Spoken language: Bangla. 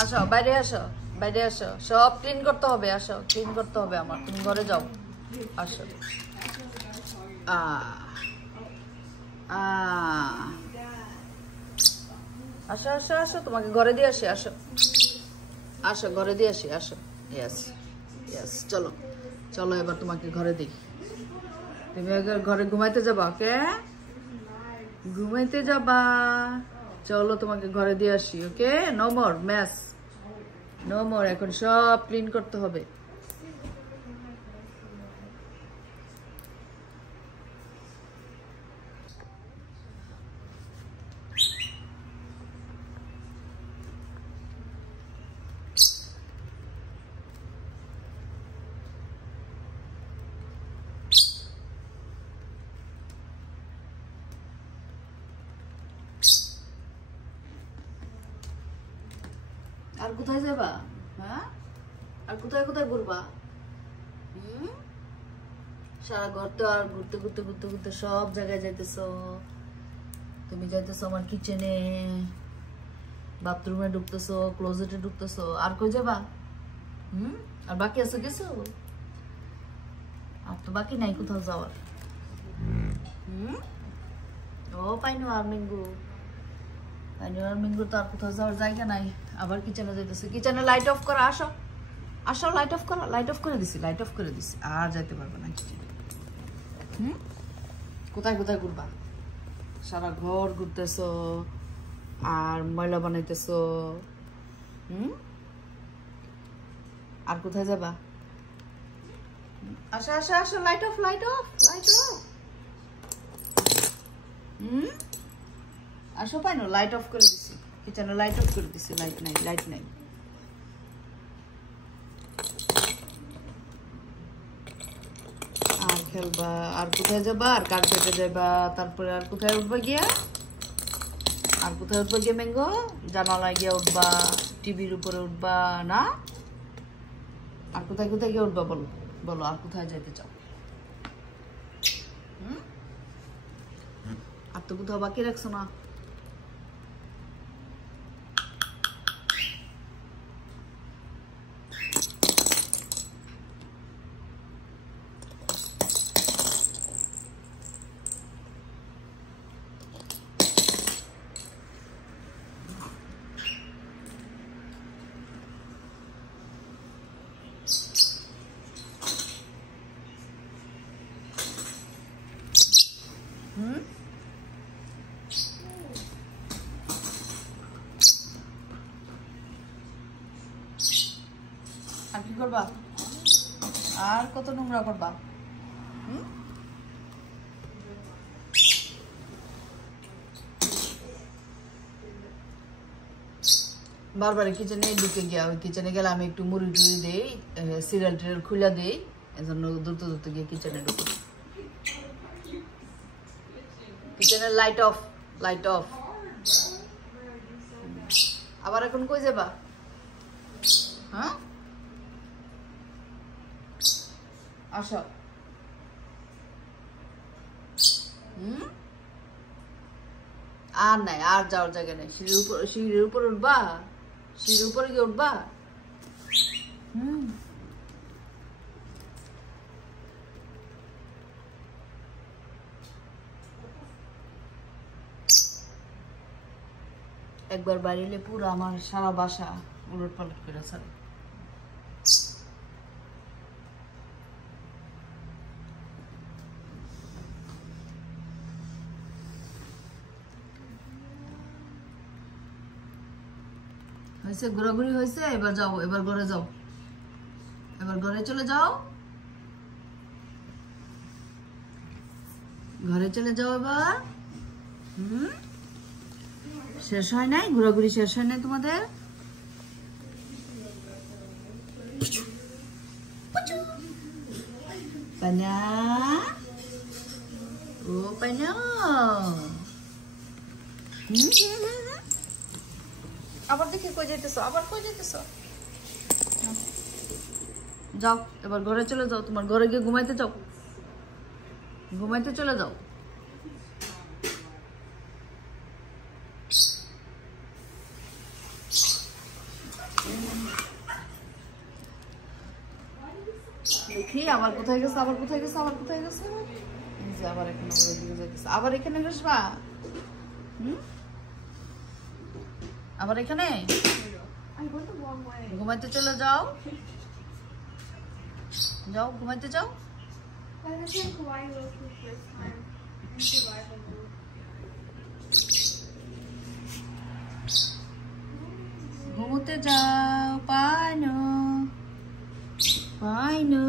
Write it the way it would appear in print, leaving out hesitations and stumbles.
আসো বাইরে আসো, বাইরে আসো, সব ক্লিন করতে হবে, আসো ক্লিন করতে হবে আমার, তুমি ঘরে যাও, আসো। আসো আসো আসো, তোমাকে ঘরে দিয়ে আসি, আসো আসো, ঘরে দিয়ে আসি, আসো। ইয়েস ইয়েস, চলো চলো, এবার তোমাকে ঘরে দিই। তুমি ঘরে ঘুমাইতে যাবা, ওকে? ঘুমাইতে যাবা, চলো তোমাকে ঘরে দিয়ে আসি, okay? No more mess, no more, এখন সব ক্লিন করতে হবে। আর কোথায় যাবা? হ্যাঁ, আর কোথায় কোথায় ঘুরবা? সারা ঘর তো আর ঘুরতে ঘুরতে ঘুরতে ঘুরতে সব জায়গায় যাইতেছো। তুমি যাইতেছো আমার কিচেনে, বাথরুমে ঢুকতেছো, ক্লোজেটে ঢুকতেছো, আর কই যাবা? আর বাকি আছে কিছু? আর তো বাকি নাই কোথাও যাওয়ার। ও পাইনো আর মিঙ্গু, পাইনো আর মিঙ্গু তো আর কোথাও যাওয়ার জায়গা নাই, আবার কিচেনে যাইতেছে। কিচেনে লাইট অফ করো, আসো আসো, লাইট অফ করো, লাইট অফ করে দিছি, লাইট অফ করে দিছি, আর যাইতে পারবে না কিচেনে। কোথায় কোথায় ঘুরবা? সারা ঘর ঘুরতেছো আর ময়লা বানাইতেছো। আর কোথায় যাবা? আসো আসো আসো, light off, light off, light off. আসো পাইনো, লাইট অফ করে দিছি, কিচেনে লাইট অফ করে দিছি, লাইট নাই, লাইট নাই। আর খেলবা, আর কোথায় যাবা? আর কার্পেটে যাবা, তারপরে আর কোথায় উঠবা গিয়া? আর কোথায় উঠবা গিয়ে ম্যাঙ্গো? জানালায় গিয়া উঠবা, টিভির উপরে উঠবা না? আর কোথায় কোথায় গিয়ে উঠবা বলো, বলো আর কোথায় যাইতে চাও? আর তো কোথাও বাকি রাখছো না। আর কি করবা? আর কত নোংরা করবা? বারবার কিচেনে ঢুকে গিয়া, ওই কিচেনে গেলে আমি একটু মুড়ি টুড়ি দিই, সিরিয়াল টিরিয়াল খুলে দিই, এজন্য দ্রুত দ্রুত গিয়ে কিচেনে ঢুকে। কিচেনের লাইট অফ, লাইট অফ। আবার এখন কই যাবা? হ্যাঁ, আসো। আর নাই, আর যাওয়ার জায়গা নেই। সিঁড়ির উপর উঠবা, সিঁড়ির উপরে গিয়ে উঠবা। একবার বাড়িলে পুরো আমার সারা বাসা উলট পালট করে ছাড়ে। হয়েছে, ঘোরাঘুরি হয়েছে, এবার যাও, এবার ঘরে যাও, এবার ঘরে চলে যাও, ঘরে চলে যাও এবার। শেষ হয় নাই ঘোরাঘুরি, শেষ হয় নাই তোমাদের? পানা, ও পানা, আবার দেখি কই যাইতেছ, আবার কই যাইতেছ? যাও এবার ঘরে চলে যাও, তোমার ঘরে গিয়ে ঘুমাইতে যাও, ঘুমাইতে চলে যাও। দেখি আবার কোথায় গেছে, আবার কোথায় গেছে, আবার কোথায় গেছে, এই যে আবার এখানে দিকে যাইতেছে, আবার এখানে বসবা। আবার এখানে ঘুমাইতে চলে যাও, যাও ঘুমাইতে যাও। ঘুমোতে যাও, পাইনো পাইনো।